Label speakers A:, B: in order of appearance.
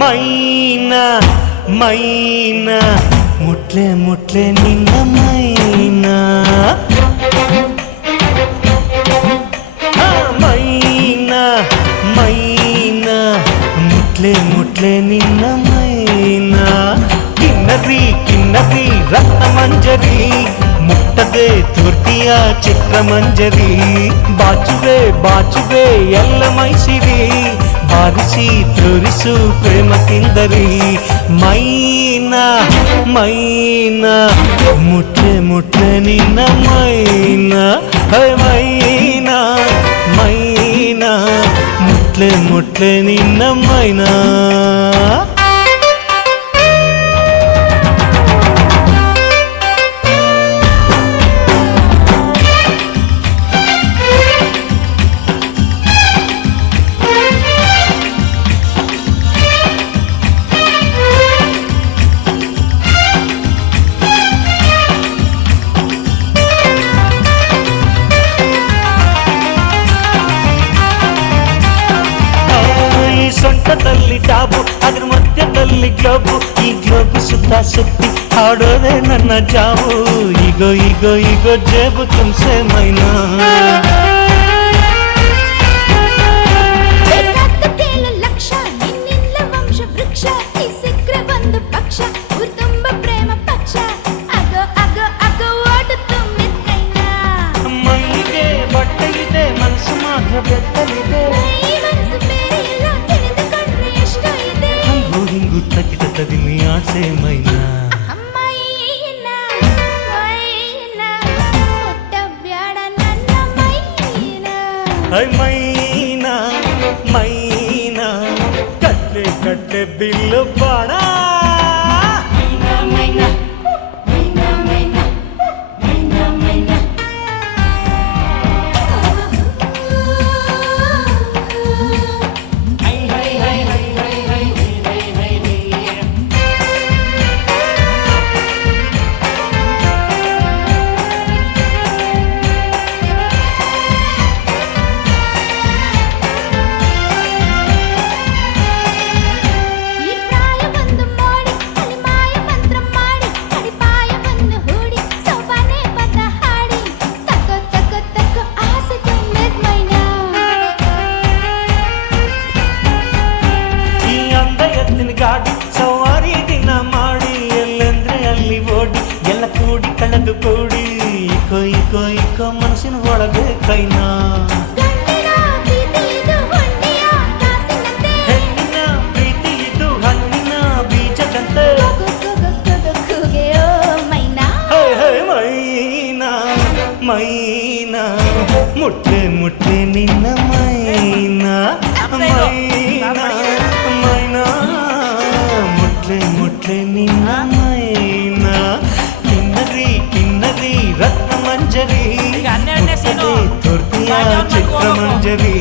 A: మైనా మైనా ముట్లే ముట్లే నిన్న మైనా. మైనా మైనా ముట్లే ముట్లే నిన్న మైనా. కిన్నరి కిన్నరి రత్నమంజరి ముట్టదే తుర్తియా చిత్రమంజరి. బాచువే బాచువే ఎల్లమైసిరి బారిసి తురిసు ప్రేమ కిందరి మైనా మైనా ముట్టే ముట్టే నిన్న మైనా. మైనా మైనా ముట్లే ముట్లే నిన్న మైనా. ನಿನ್ನ ಮೈನಾ ಈ ಸೊಂಟದಲ್ಲಿ ಟಾಬು ಅದ್ರ ಮಧ್ಯದಲ್ಲಿ ಗ್ಲೋಬು ಈ ಗ್ಲೋಬು ಸುತ್ತ ಸುತ್ತಿ ಹಾಡೋದೆ ನನ್ನ ಜಾವು ಈಗೋ ಈಗೋ ಈಗೋ ಜೇಬು ತುಮ್ಸೆ ಮೈನಾ ఉంటది మీ ఆర్ట్స్ మైనా మైనా కట్లే కట్లే బిల్లు పాడా? మైనా. ಕೂಡಿ ಕಳೆದು ಕೂಡಿ ಇಕೋ ಇಕೋ ಇಕೋ ಮನಸ್ಸಿನ ಒಳಗೆ ಕೈನಾ
B: ಗಂಡಿನ ಪ್ರೀತಿ ಇದು ಹೊಂದಿಯ ಕಾಸಿನಂತೆ
A: ಹೆಣ್ಣಿನ ಪ್ರೀತಿ ಇದು ಹಣ್ಣಿನ ಬೀಜದಂತೆ
B: ಕೂಗು
A: चित्रमंजरी